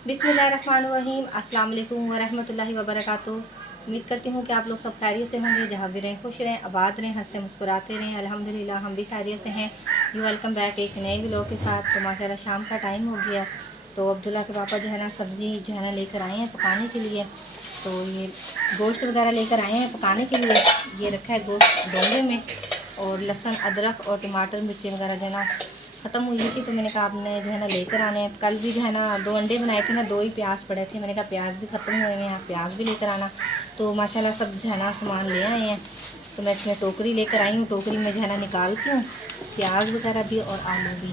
बिस्मिल्लाहिर्रहमानिर्रहीम। अस्सलाम वालेकुम वरहमतुल्लाहि वबरकातुहू। उम्मीद करती हूँ कि आप लोग सब खैरियत से होंगे, जहाँ भी रहें खुश रहें, आबाद रहें, हंसते मुस्कुराते रहें। अल्हम्दुलिल्लाह हम भी खैरियत से हैं। यू वेलकम बैक एक नए व्लॉग के साथ। तो माशाल्लाह शाम का टाइम हो गया, तो अब्दुल्ला के पापा जो है ना सब्ज़ी जो है ना लेकर आए हैं पकाने के लिए। तो ये गोश्त वगैरह लेकर आए हैं पकाने के लिए। ये रखा है गोश्त डोंगे में, और लहसुन अदरक और टमाटर मिर्ची वगैरह जो है ना ख़त्म हुई थी, तो मैंने कहा आपने जो है ना लेकर आने हैं। कल भी जो है ना 2 अंडे बनाए थे ना, 2 ही प्याज पड़े थे, मैंने कहा प्याज भी ख़त्म हुए हैं, आप प्याज भी लेकर आना। तो माशाल्लाह सब जो है ना सामान ले आए हैं। तो मैं इसमें टोकरी लेकर आई हूँ, टोकरी में जो है ना निकालती हूँ प्याज वगैरह भी और आलू भी।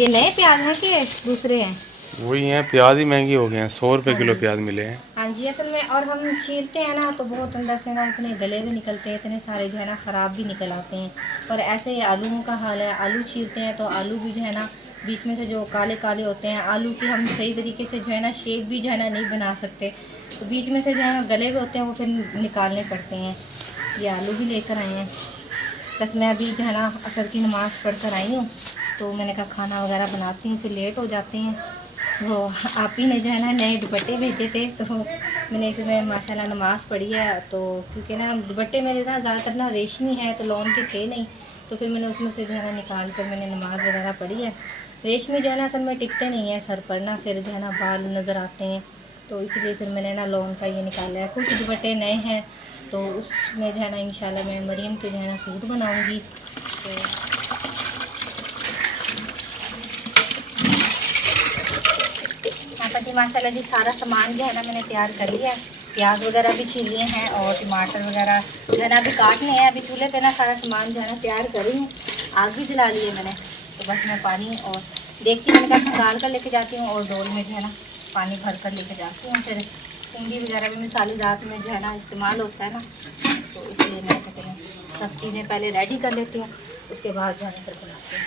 ये नए प्याज हैं कि दूसरे हैं? वही हैं, प्याज ही महंगे हो गए हैं, 100 रुपये हाँ किलो जी, प्याज मिले हैं। हाँ जी, असल में और हम छीलते हैं ना तो बहुत अंदर से ना इतने गले भी निकलते हैं, इतने सारे जो है ना ख़राब भी निकल आते हैं। और ऐसे ही आलूओं का हाल है, आलू छीलते हैं तो आलू भी जो है ना बीच में से जो काले काले होते हैं, आलू की हम सही तरीके से जो है ना शेप भी जो है ना नहीं बना सकते, तो बीच में से जो है ना गले हुए होते हैं, वो फिर निकालने पड़ते हैं। ये आलू भी लेकर आए हैं। बस मैं अभी जो है ना असर की नमाज़ पढ़ कर आई हूँ, तो मैंने कहा खाना वगैरह बनाती हूँ, फिर लेट हो जाते हैं। वो आप ही ने जो है ना नए दुपट्टे भेजे थे, तो मैंने इसमें माशाल्लाह नमाज़ पढ़ी है। तो क्योंकि ना दुपट्टे मेरे ना ज़्यादातर ना रेशमी है, तो लॉन के थे नहीं, तो फिर मैंने उसमें से जो है ना निकाल कर मैंने नमाज़ वगैरह पढ़ी है। रेशमी जो है ना असल में टिकते नहीं है सर पर ना, फिर जो है ना बाल नज़र आते हैं, तो इसलिए फिर मैंने ना लॉन का ये निकाला है। कुछ दुपट्टे नए हैं, तो उसमें जो है ना इंशाल्लाह मैं मरियम के जो है ना सूट बनाऊँगी। तो यहाँ पर जी माशाल्लाह जी सारा सामान जो है ना मैंने तैयार कर लिया है। प्याज वगैरह भी छील लिए हैं और टमाटर वगैरह जो है ना अभी काटने हैं। अभी चूल्हे पे ना सारा सामान जो है ना तैयार कर रही हूँ, आग भी जला ली है मैंने। तो बस मैं पानी और देखती मैंने कहा निकाल कर लेके जाती हूँ, और डोल में जो है ना पानी भर कर लेके जाती हूँ। फिर भिंडी वगैरह भी मसालेदार में जो है ना इस्तेमाल होता है ना, तो इसलिए मैं कहते हैं सब चीज़ें पहले रेडी कर लेती हूँ, उसके बाद जो है फिर बनाती हूँ।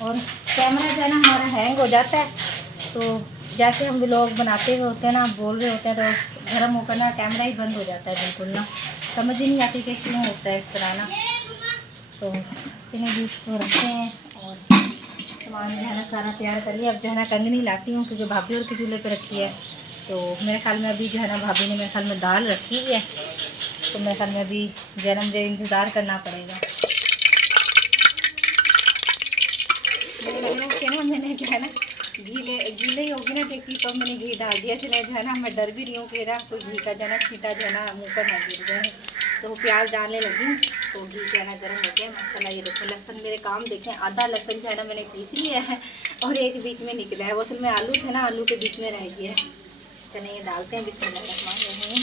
और कैमरा जो है ना हमारा हैंग हो जाता है, तो जैसे हम व्लॉग बनाते हुए होते हैं ना, बोल रहे होते हैं, तो गर्म होकर ना कैमरा ही बंद हो जाता है बिल्कुल ना, समझ ही नहीं आती कि क्यों होता है इस तरह ना। तो चलिए भी इसको रखते हैं और सामान जो है ना सारा तैयार कर लिया। अब जो है ना कंगनी लाती हूँ, क्योंकि भाभी और के चूल्हे पर रखी है। तो मेरे ख्याल में अभी जो है ना भाभी ने मेरे ख्याल में दाल रखी हुई है, तो मेरे ख्याल में अभी जो है ना मुझे इंतज़ार करना पड़ेगा। मैंने जो है ना गीले ही होगी ना देखी, तो मैंने घी डाल दिया। इसलिए जो है ना मैं डर भी रही हूँ कि ना कोई घी का जो है ना छींटा जो है ना मुँह पर ना गिर जाए। तो प्याज डालने लगी, तो घी जो है ना गर्म हो गया मसाला। ये देखो लहसुन मेरे काम देखें, आधा लहसुन जो है ना मैंने पीस लिया है और एक बीच में निकला है। वो असल में आलू थे ना, आलू के बीच में रह गया है। चलिए ये डालते हैं, बिस्मिल्लाहिर्रहमानिर्रहीम।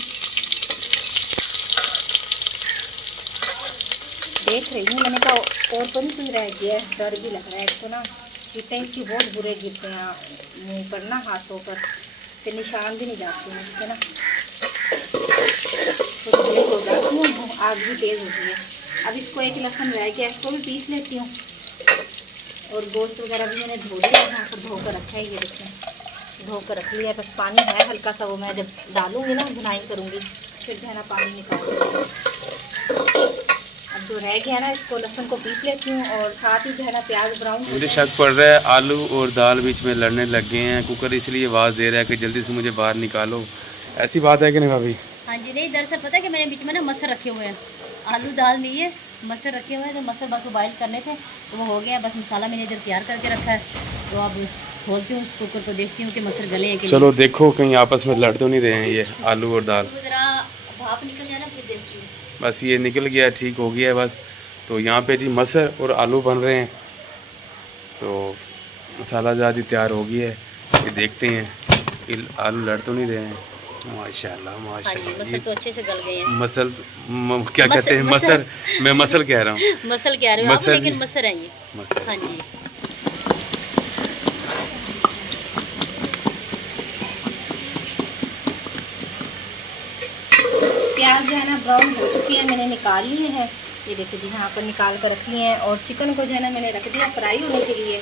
देख रही हूँ, मैंने कहा और तो नहीं कोई रह गया है, डर भी लग रहा है। तो ना गिरते इसकी बहुत बुरे गिरते हैं मुँह पर ना, हाथों पर, फिर निशान भी नहीं जाते हैं इसके ना, तो तेज़ हो जाती हूँ, आग भी तेज़ होती है। अब इसको एक लहसुन रह गया, इसको भी पीस लेती हूँ। और गोश्त वगैरह भी मैंने धो लिया, यहाँ पर धो कर रखा है, ये देखें धो कर रख लिया। बस पानी है हल्का सा, वो मैं जब डालूँगी ना बुनाई करूँगी फिर जो है ना पानी निकालूँगी। अब जो रह गया ना इसको लहसुन को पीस लेती हूँ, और साथ ही जो है ना प्याज ब्राउन। मुझे शक पड़ रहा है आलू और दाल बीच में लड़ने लग गए हैं। कुकर इसलिए आवाज़ दे रहा है कि जल्दी से मुझे बाहर निकालो। ऐसी बात है कि नहीं भाभी? हाँ जी, नहीं दरअसल पता है कि मैंने बीच में ना मसर रखे हुए हैं, आलू दाल नहीं है, मसर रखे हुए हैं। तो मसर बस बॉइल करने थे, तो वो हो गया। बस मसाला मैंने इधर तैयार करके रखा है, तो अब खोलती हूँ कुकर को, देखती हूँ कि मसर गले हैं कि चलो देखो कहीं आपस में लड़ तो नहीं रहे हैं ये आलू और दाल। नहीं। ज़रा भाप निकल जाए ना फिर देखती हूँ। बस ये निकल गया, ठीक हो गया है बस। तो यहाँ पे जी मसर और आलू बन रहे हैं, तो मसाला ज़्यादा तैयार हो गया है। ये देखते हैं कि आलू लड़ तो नहीं रहे हैं। माशाल्लाह हाँ जी, माशाल्लाह। मसर तो अच्छे से गल गए हैं। मसल क्या कहते हैं? मसर, मैं मसल कह रहा हूँ। मसल कह रहे हो आप, मसल लेकिन मसर है ये। मसल। हाँ जी, प्याज जो है ना ब्राउन हो चुकी है, मैंने निकाल लिए हैं। ये देखिए जी यहाँ पर निकाल कर रखी हैं, और चिकन को जो है ना मैंने रख दिया फ्राई होने के लिए।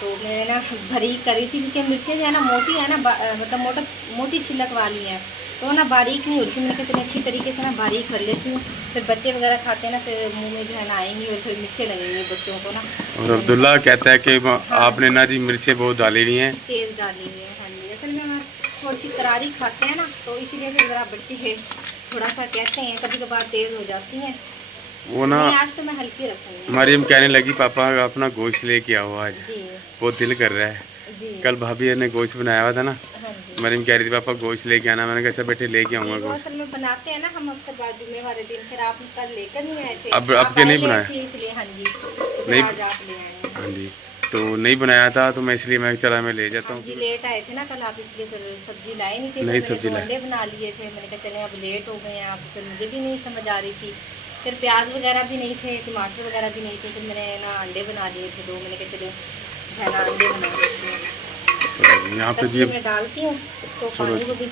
तो मैंने ना भरी करी थी, क्योंकि मिर्चें जो है ना मोटी है ना, मतलब मोटी छिलक वाली हैं, तो ना बारीक नहीं होती, मैंने कहा चलो अच्छी तरीके से ना बारीक कर लेती हूँ, फिर बच्चे वगैरह खाते हैं ना, फिर मुंह में जो है ना आएंगी और फिर मिर्चें लगेंगी बच्चों को ना। और अब्दुल्ला कहता है कि आपने ना जी मिर्चें बहुत डाली हुई हैं, तेज़ डाली हुई है। हाँ जी, असल में हमारे थोड़ी सी करारी खाते हैं ना, तो इसीलिए फिर ज़रा बच्चे थोड़ा सा कहते हैं, कभी कभार तेज़ हो जाती हैं। वो ना आज तो मैं हल्की रखूँगी। मरियम कहने लगी पापा अपना गोश्त लेके आओ आज, जी बहुत दिल कर रहा है। जी। कल भाभी ने गोश्त बनाया हुआ था ना, हाँ जी। मरियम कह रही थी पापा गोश्त लेके आना, मैंने कहा अच्छा बेटे लेके आऊँगा वो गोश्त। असल में बनाते हैं ना हम अक्सर जुम्मे वाले दिन, फिर आप कल लेकर नहीं आए थे, अब आप के नहीं आए बनाया? लेट थे इसलिए। हाँ जी, तो फिर नहीं, आज आप ले आए हैं। हाँ जी, तो नहीं बनाया था तो मैं इसलिए मैं चला मैं ले जाता हाँ हूँ। जी, लेट आए थे ना कल आप, इसलिए फिर सब्जी लाए नहीं थे, नहीं फिर सब्जी मैंने लाए। 2 अंडे बना लिए थे। मैंने कहा चले अब लेट हो गए हैं आप, फिर मुझे भी नहीं समझ आ रही थी, फिर प्याज वगैरह भी नहीं थे, टमाटर वगैरह भी नहीं थे, फिर मैंने ना अंडे बना दिए थे 2। मैंने कहा चलो जो है ना अंडे बना देती हूँ, यहाँ पे जी मैं डालती हूँ इसको पानी को भी।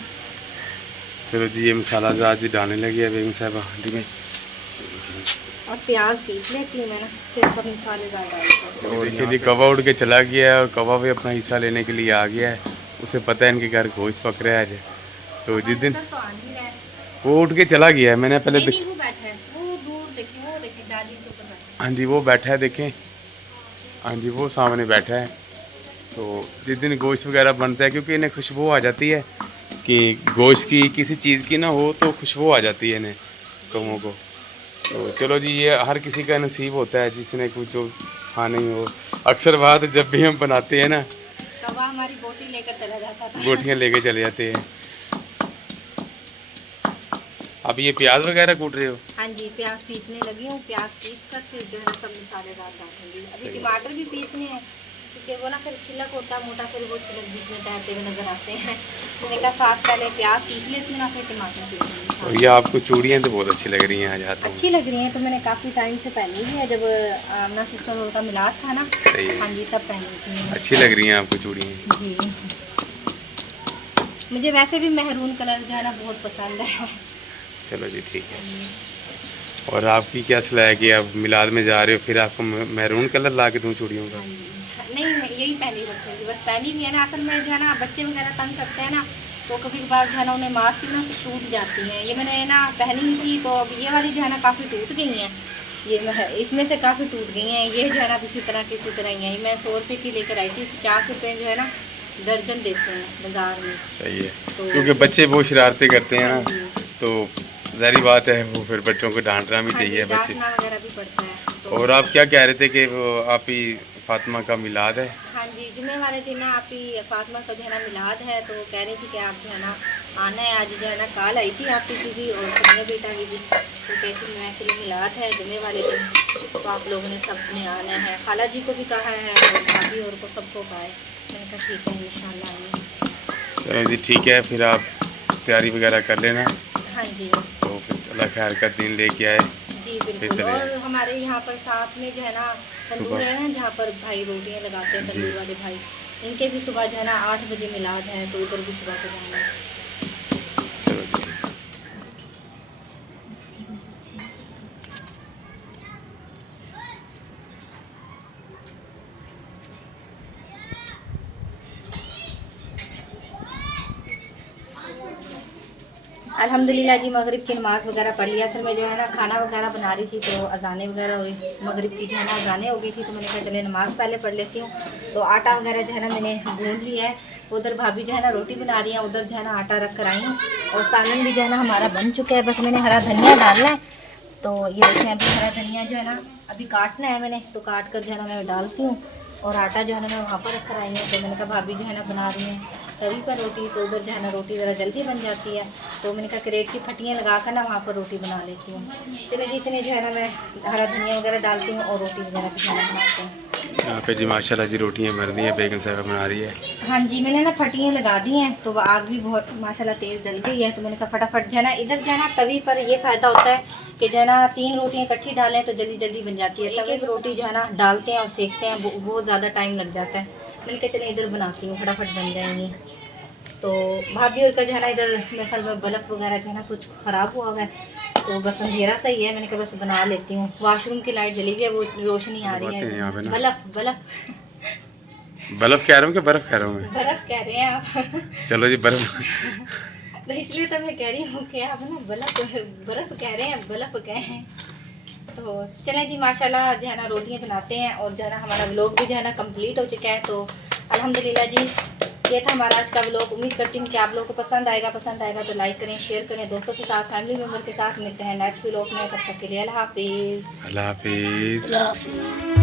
चलो जी ये मसाला आज डालने लगी है बेगम साहब हांडी में, और प्याज पीस लेती हूँ मैं ना, फिर सब मसाले डालती हूँ। और देखिए जी कौवा उड़ के चला गया है और कौवा भी अपना हिस्सा लेने के लिए आ गया है। उसे पता है इनके घर गोश्त पक रहा है आज, तो जिस दिन तो आ नहीं रहा है। वो उठ के चला गया है, मैंने पहले नहीं, वो बैठा है, वो दूर देखिए, वो देखिए दादी के ऊपर बैठा हाँ जी वो बैठा है देखें, हाँ जी वो सामने बैठा है। तो जिस दिन गोश्त वगैरह बनता है, क्योंकि इन्हें खुशबू आ जाती है कि गोश्त की किसी चीज़ की ना हो तो खुशबू आ जाती है इन्हें कौवों को। तो चलो जी ये हर किसी का नसीब होता है जिसने कुछ जो खाने ही हो। अक्सर बात जब भी हम बनाते हैं ना, कौवा हमारी बोटी लेकर चला जाता था। गोटियाँ लेके चले जाते हैं। अब ये प्याज वगैरह कूट रहे हो? हाँ जी, प्याज पीसने लगी हूँ, प्याज पीस कर फिर जो है सब मसाले डालूंगी। अभी टमाटर भी पीसने हैं, क्योंकि वो ना फिर छिलक होता है मोटा, फिर वो छिलक बीच में तैरते हुए नजर आते हैं। मैंने कहा साथ पहले प्याज पीस लेती हूँ ना, फिर टमाटर पीस। और ये आपको चूड़ियाँ तो बहुत अच्छी लग रही हैं आज हाथों में। अच्छी लग रही हैं, तो मैंने काफ़ी टाइम से पहनी हुई है, जब आमना सिस्टर लोग का मिलाद था ना। सही है। हाँ जी, तब पहनी थी। अच्छी लग रही हैं आपको चूड़ियाँ। जी, मुझे वैसे भी मेहरून कलर जो है ना बहुत पसंद है। चलो जी ठीक है। और आपकी क्या सलाह है कि आप मिलाद में जा रहे हो, फिर आपको मैरून कलर ला के दूँ चूड़ियों का? नहीं, मैं यही पहनी रखूँगी, बस पहनी भी है ना। असल में जो है ना बच्चे वगैरह तंग करते हैं ना, तो कभी कभार जो है ना उन्हें मारती हूँ ना तो टूट जाती हैं। ये मैंने ना पहनी थी, तो अब ये वाली जो है ना काफ़ी टूट गई हैं, ये इसमें से काफ़ी टूट गई हैं। ये जो है ना इसी तरह ही है। मैं 100 रुपये की लेकर आई थी, 50 रुपये जो है ना दर्जन देते हैं बाज़ार में। सही है, तो क्योंकि बच्चे बहुत शरारतें करते हैं ना, तो ज़ाहिर बात है वो फिर बच्चों को डांटना भी चाहिए बच्चे। डांटना वगैरह भी पड़ता है। तो और आप क्या कह रहे थे कि वो आप ही फातिमा का मिलाद है? हाँ जी, जुम्मे वाले दिन ना आप ही फातिमा का जो है ना मिलाद है, तो कह रही थी कि आप जो है ना आना है। आज जो है ना कॉल आई थी आपकी की भी और समिया बेटा की भी, तो कहती मैं के लिए मिलाद है जुम्मे वाले दिन, तो आप लोगों ने सबने आना है। खाला जी को भी कहा है और भाभी और को सबको कहा है। मैंने कहा ठीक है इंशाल्लाह आएंगे। चलो जी ठीक है, फिर आप तैयारी वगैरह कर लेना। हाँ जी, तो फिर अल्लाह खैर का दिन लेके आए। जी बिल्कुल। और हमारे यहाँ पर साथ में जो है ना तंदूर है ना, जहाँ पर भाई रोटियाँ लगाते हैं तंदूर वाले भाई, इनके भी सुबह जो है ना 8 बजे मिलाद है, तो उधर भी सुबह को जाना है। चलो जी अल्हम्दुलिल्लाह जी, मगरिब की नमाज़ वगैरह पढ़ लिया। असल में जो है ना खाना वगैरह बना रही थी, तो अजाने वगैरह हुई, मगरिब की जो है ना अजाने हो गई थी, तो मैंने कहा चले नमाज़ पहले पढ़ लेती हूँ। तो आटा वगैरह जो है ना मैंने गूंद लिया है। उधर भाभी जो है ना रोटी बना रही है, उधर जो है ना आटा रख कर आई हूँ, और सालन भी जो है ना हमारा बन चुका है। बस मैंने हरा धनिया डालना है, तो ये देखें अभी हरा धनिया जो है ना अभी काटना है मैंने, तो काट कर जो है ना मैं डालती हूँ। और आटा जो है ना मैं वहाँ पर रख कर आई हूँ, तो मैंने कहा भाभी जो है ना बना रही हैं तवी पर रोटी, तो उधर जो है ना रोटी ज़रा जल्दी बन जाती है, तो मैंने कहा क्रेट की फटियाँ लगा कर ना वहाँ पर रोटी बना लेती हूँ। चलिए जी, इतने जो है ना मैं हरा धनिया वगैरह डालती हूँ और रोटी वगैरह भी खाना बनाते हैं। यहाँ पे जी माशाल्लाह जी रोटियाँ बन रही हैं, बेगम साहब बना रही है। हाँ जी, मैंने ना फटियाँ लगा दी हैं, तो आग भी बहुत माशाल्लाह तेज़ जल गई है, तो मैंने कहा फटाफट जो है ना इधर जो है ना तवी पर ये फ़ायदा होता है कि जो है ना 3 रोटियाँ इकट्ठी डालें तो जल्दी जल्दी बन जाती है। तवे पर रोटी जो है ना डालते हैं और सेकते हैं, वो ज़्यादा टाइम लग जाता है। मैंने कहा चले इधर बनाती हूँ, फटाफट बन जाएंगी। तो भाभी और का जो है ना इधर मेरे ख्याल में बल्ब वगैरह जो है ना स्विच ख़राब हुआ हुआ है, तो बस अंधेरा सही है। मैंने कहा बस बना लेती हूँ। वॉशरूम की लाइट जली हुई है, वो रोशनी आ रही है। बल्ब कह रहा हूँ कि बर्फ़ कह रहा हूँ मैं? बर्फ़ कह रहे हैं आप। चलो जी बर्फ़ तो इसलिए तो मैं कह रही हूँ कि आप ना बर्फ़ कह रहे हैं, बर्फ़ कहें। तो चलें जी, माशाल्लाह जो है ना रोटियाँ बनाते हैं और जो है ना हमारा व्लॉग भी जो है ना कंप्लीट हो चुका है। तो अल्हम्दुलिल्लाह जी, ये था हमारा आज का व्लॉग। उम्मीद करती हूँ कि आप लोगों को पसंद आएगा तो लाइक करें, शेयर करें, दोस्तों के साथ, फैमिली मेम्बर के साथ। मिलते हैं नेक्स्ट व्लॉग में, तब तक के लिए अल्लाह हाफिज़। अल्लाह हाफिज़। अल्लाह हाफिज़।